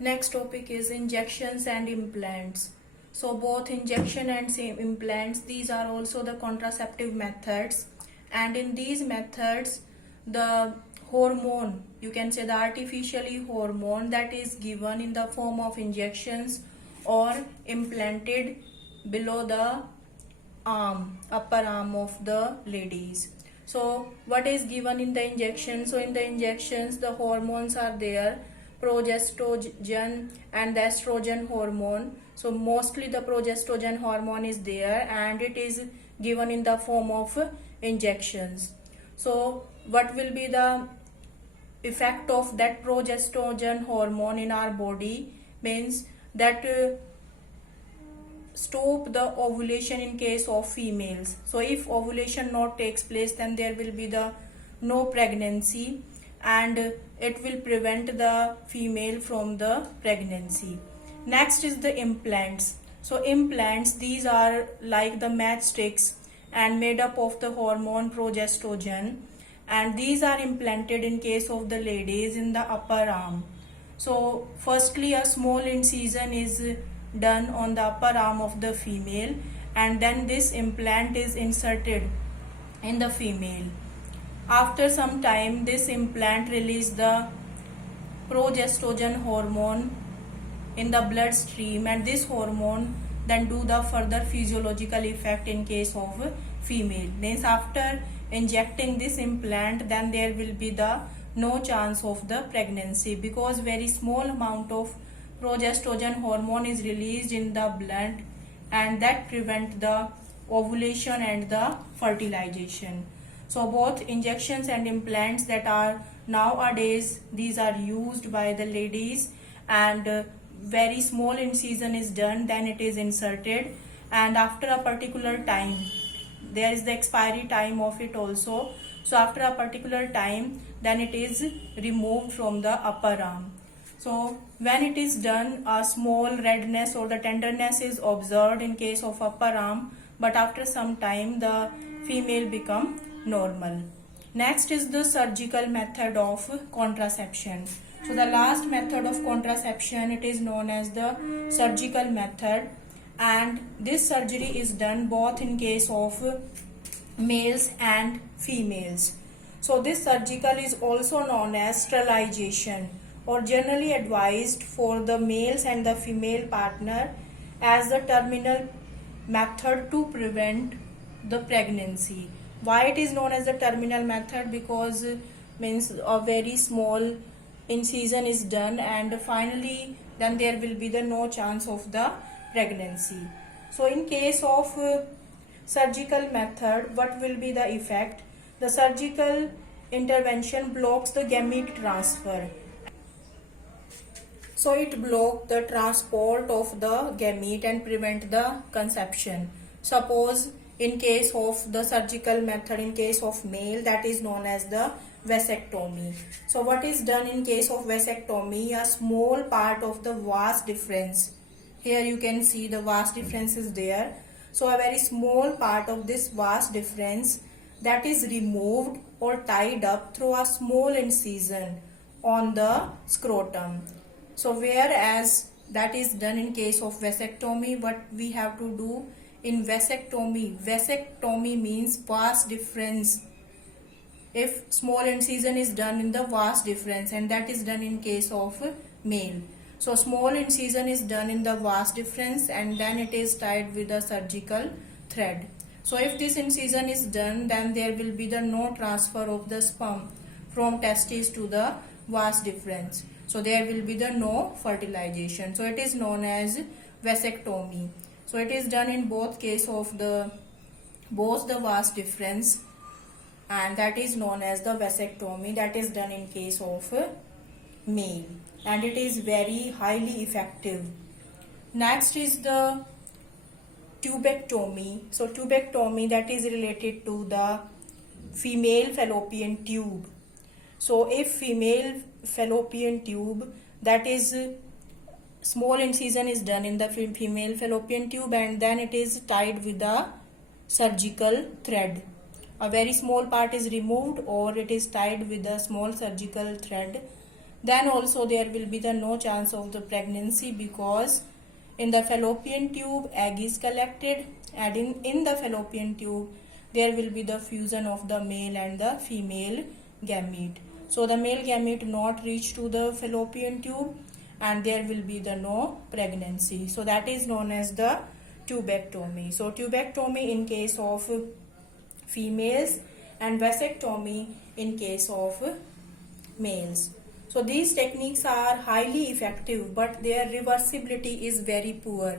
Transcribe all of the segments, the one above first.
Next topic is injections and implants. So both injection and same implants, these are also the contraceptive methods, and in these methods the hormone, you can say the artificially hormone, that is given in the form of injections or implanted below the arm, upper arm of the ladies. So what is given in the injection? So in the injections the hormones are there, progestogen and the estrogen hormone. So mostly the progestogen hormone is there and it is given in the form of injections. So what will be the effect of that progestogen hormone in our body? Means that stop the ovulation in case of females. So if ovulation not takes place, then there will be the no pregnancy, and it will prevent the female from the pregnancy. Next is the implants. So implants, these are like the matchsticks and made up of the hormone progestogen, and these are implanted in case of the ladies in the upper arm. So firstly a small incision is done on the upper arm of the female, and then this implant is inserted in the female. After some time this implant releases the progestogen hormone in the bloodstream, and this hormone then do the further physiological effect in case of female. Means after injecting this implant, then there will be the no chance of the pregnancy, because very small amount of progestogen hormone is released in the blood, and that prevent the ovulation and the fertilization. So both injections and implants that are nowadays, these are used by the ladies, and very small incision is done, then it is inserted, and after a particular time, there is the expiry time of it also. So after a particular time, then it is removed from the upper arm. So when it is done, a small redness or the tenderness is observed in case of upper arm, but after some time the female become normal. Next is the surgical method of contraception. So the last method of contraception, it is known as the surgical method, and this surgery is done both in case of males and females. So this surgical is also known as sterilization, or generally advised for the males and the female partner as the terminal method to prevent the pregnancy. Why it is known as the terminal method? Because means a very small incision is done, and finally then there will be the no chance of the pregnancy. So in case of surgical method, what will be the effect? The surgical intervention blocks the gamete transfer. So it blocks the transport of the gamete and prevent the conception. Suppose in case of the surgical method, in case of male, that is known as the vasectomy. So what is done in case of vasectomy? A small part of the vas deferens. Here you can see the vas deferens is there. So a very small part of this vas deferens, that is removed or tied up through a small incision on the scrotum. So whereas that is done in case of vasectomy, what we have to do in vasectomy? Vasectomy means vas deferens. If small incision is done in the vas deferens, and that is done in case of male. So small incision is done in the vas deferens, and then it is tied with a surgical thread. So if this incision is done, then there will be the no transfer of the sperm from testes to the vas deferens. So there will be the no fertilization. So it is known as vasectomy. So it is done in both case of the both the vas deferens, and that is known as the vasectomy, that is done in case of male, and it is very highly effective. Next is the tubectomy. So tubectomy, that is related to the female fallopian tube. So if female fallopian tube, that is small incision is done in the female fallopian tube, and then it is tied with a surgical thread. A very small part is removed, or it is tied with a small surgical thread. then also there will be the no chance of the pregnancy, because in the fallopian tube egg is collected, and in the fallopian tube there will be the fusion of the male and the female gamete. So the male gamete not reach to the fallopian tube and there will be the no pregnancy. So that is known as the tubectomy. So tubectomy in case of females and vasectomy in case of males. So these techniques are highly effective, but their reversibility is very poor.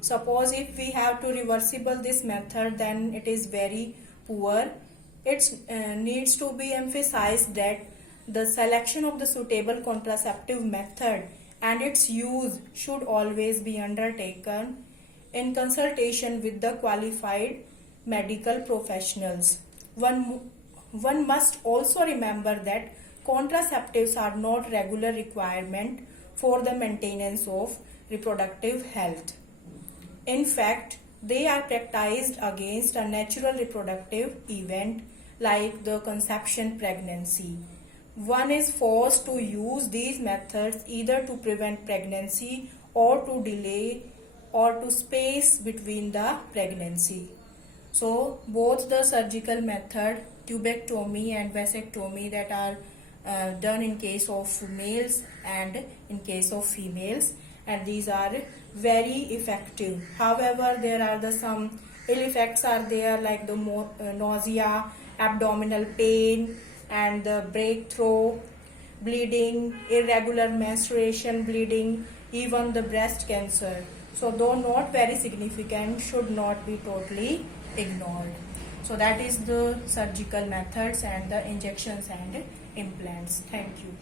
Suppose if we have to reversible this method, then it is very poor. It needs to be emphasized that the selection of the suitable contraceptive method and its use should always be undertaken in consultation with the qualified medical professionals. One must also remember that contraceptives are not regular requirement for the maintenance of reproductive health. In fact, they are practiced against a natural reproductive event like the conception pregnancy. One is forced to use these methods either to prevent pregnancy or to delay or to space between the pregnancy. So both the surgical method, tubectomy and vasectomy, that are done in case of males and in case of females, and these are very effective. However, there are some ill effects are there, like the nausea, abdominal pain, and the breakthrough, bleeding, irregular menstruation, bleeding, even the breast cancer. So though not very significant, should not be totally ignored. So that is the surgical methods and the injections and implants. Thank you.